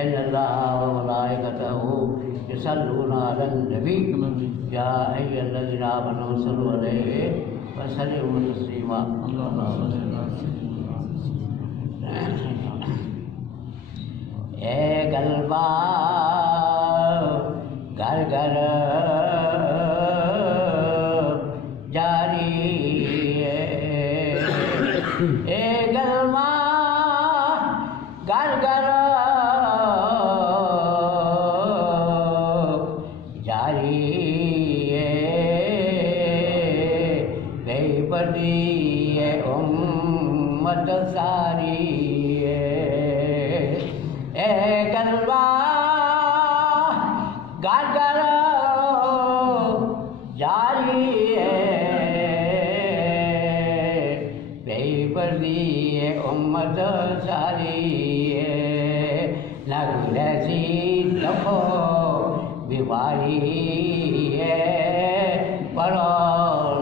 إن الله وملائكته يصلون على النبي يا أيها الذين آمنوا صلوا عليه وسلموا تسليما. اے قلبا گھر گھر جاری اے قلبا گھر گھر جاری بے بڑی امت ساری اے قلبا گھر گھر جاری بے بڑی امت ساری لگ ایسی لکھو بیماری ہے پڑھو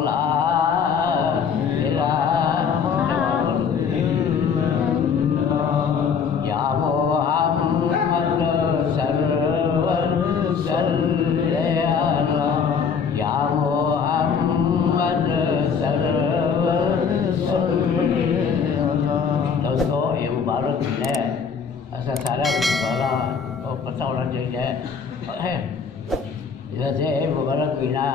لا یا محمد سرور صلی اللہ یا محمد سرور صلی اللہ. دوستو یہ مبارک دن ہے، ایسا سارا والا تو پتہ ہونا چاہیے. جیسے مبارک مہینہ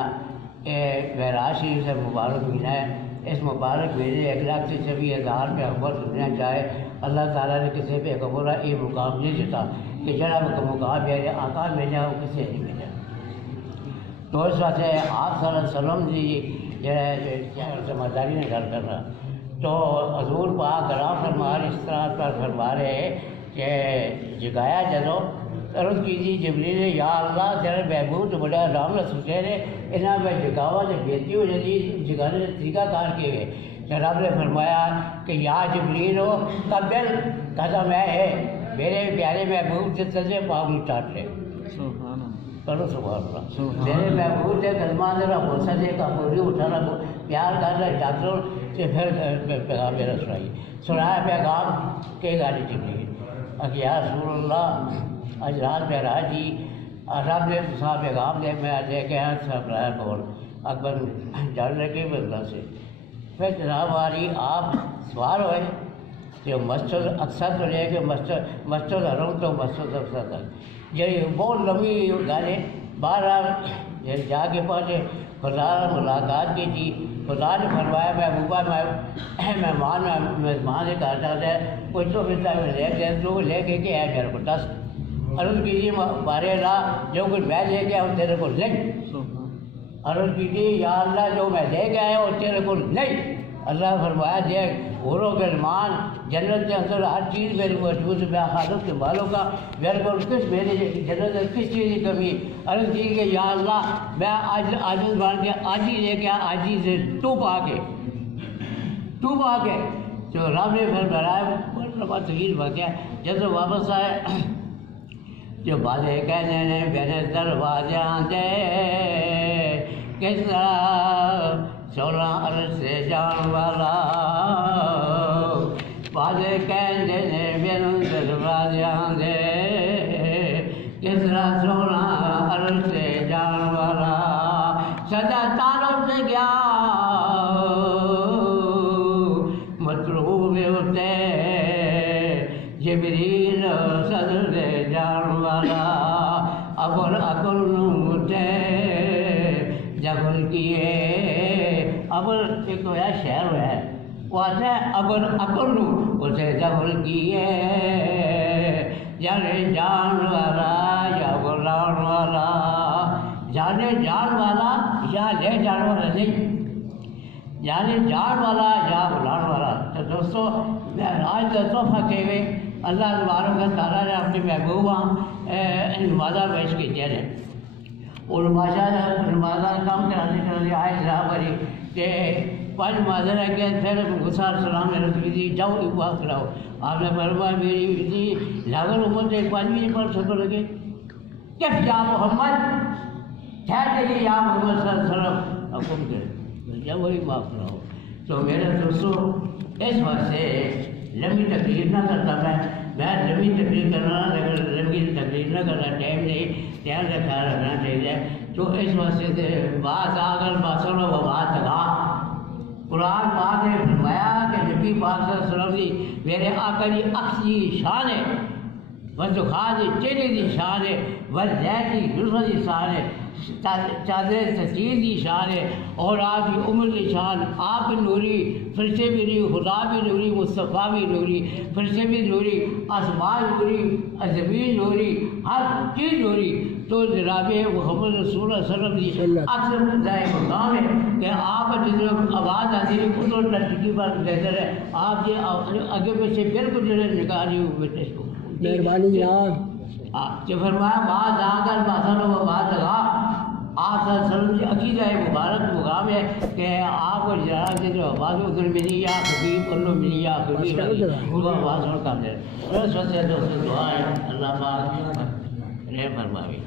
معراج شریف سے مبارک مہینہ ہے. اس مبارک مہینے 1,26,000 پہ اکبر سننا چاہے اللہ تعالیٰ نے کسی پہ اکبر یہ مقام نہیں دیتا کہ جڑا مقام میرے آقا بھیجا وہ کسی نہیں بھیجا. تو اس واسطے آپ صلی اللہ علیہ وسلم کی سمجھداری نے گل کرنا تو حضور پاک رام فرمار اس طرح پر فرما رہے کہ جگایا جدو عرض کیجیے جبریل یا اللہ تیرے محبوب تو بڑا رام رسولے نے انہاں میں جگاوا سے بےتی ہو جاتی جگانے کا طریقہ کار کیے ہوئے. رب نے فرمایا کہ یا جبریل ہو قبل قدم ہے میرے پیارے محبوب سے تجھے پاک چاٹ لے. کرو سبحان اللہ. میرے محبوب سے کلمہ ذرا غصہ دے کا پوری اٹھانا پیار کرنا ڈاکٹر سے پھر پیغام میرا سنایا پیغام کہ گاڑی جبریل یا رسول اللہ آج رات میں راہ جی رب نے صاحب پیغام دے میں لے کے آیا سب راہ بول اکبر جان لگے بندہ سے. پھر جناب والی آپ سوار ہوئے جو مسجد اقصیٰ تو لے کے مسجد حرم تو مسجد اقصیٰ تک یہ بہت لمبی گانے بہرحال جا کے پہنچے. خدا ملاقات کی تھی. خدا نے فرمایا محبوبہ مہمان سے کہا جاتا ہے کچھ تو پھرتا ہے لے کے آیا میرے کو 10 عرض کیجیے بارے اللہ جو کچھ میں لے کے آؤں تیرے کو نہیں. عرض کیجیے یا اللہ جو میں لے کے آیا ہوں تیرے کو نہیں. اللہ فرمایا دیکھ غوروں کے رحمان جنت کے اندر ہر چیز میری موجود ہے. میں خالق کے بالوں کا میرے کو کس میری جنت میں کس چیز کی کمی. عرض کی کہ یا اللہ میں آج عاجز بن کے آج ہی لے کے آج ہی سے تو پا کے جو رب نے پھر بڑھایا بہت لمبا طویل واقعہ. جب واپس آئے جو بازے کہنے نے میرے دروازیاں دے کس طرح 16 عرص سے جان والا بازے کہنے نے میرے دروازیاں دے کس طرح 16 عرص سے جان والا سجا تعارف سے گیا مطلوب ہوتے جبریل صدر جان والا ابر اکل مٹھے جبر کیے ابر ایک ہوا شہر ہے وہ آتا ہے ابر اکل اسے جبر کیے جانے جان والا یا غلام والا جانے جان والا یا لے جان والا نہیں جانے جان والا یا غلام والا. تو دوستو میں آج کا تحفہ کے ہوئے اللہ تبارک و تعالیٰ نے اپنی محبوبہ نمازہ پیش کی چہرے اور ماشاء اللہ نمازہ کام کرانے آئے صاحب علی کہ 5 نمازیں رہ گئے پھر غسار سلام عرض کی جاؤ عباد کراؤ. آپ نے فرمایا میری بیٹی لاگل عمر سے 5 نہیں پڑھ سکو لگے کیا یا محمد ٹھہر کے یا محمد صلی اللہ علیہ وسلم حکم کرے جب وہی معاف کراؤ. تو میرے دوستوں اس واسطے لمبی تقریر نہ کرتا میں نہ کرنا ٹائم نہیں ٹائم کا خیال رکھنا چاہیے تو اس واسطے سے بات آگر باسن و بات لگا قرآن پاک نے فرمایا کہ نبی پاک صلی اللہ علیہ وسلم کی میرے آقا جی اخ کی شان ہے وزخا جی چہرے کی شان ہے وزید کی زلفوں کی شان ہے چادر تسیر کی شان ہے اور آپ کی عمر کی شان آپ بھی نوری فرشتے بھی نوری خدا بھی نوری مصطفیٰ بھی نوری فرشتے بھی نوری آسمان نوری زمین نوری ہر چیز نوری تو جناب محمد رسول اللہ صلی اللہ علیہ وسلم کی اکثر ذائع مقام ہے کہ آپ جس آواز آتی ہے خود لڑکی پر بہتر ہے آپ کے آگے پیچھے بالکل جو ہے نکالی ہوئے کو مہربانی جناب جو فرمایا بعض آ کر باسن و بات لگا آپ صلی اللہ علیہ وسلم کی عقیدہ مبارک مقام ہے کہ آپ کو جناب کے جو آواز ادھر ملی یا خبیب انہوں ملی یا خبیب ان کو آواز اور کام دے رہے ہیں دعا ہے اللہ پاک رحم فرمائے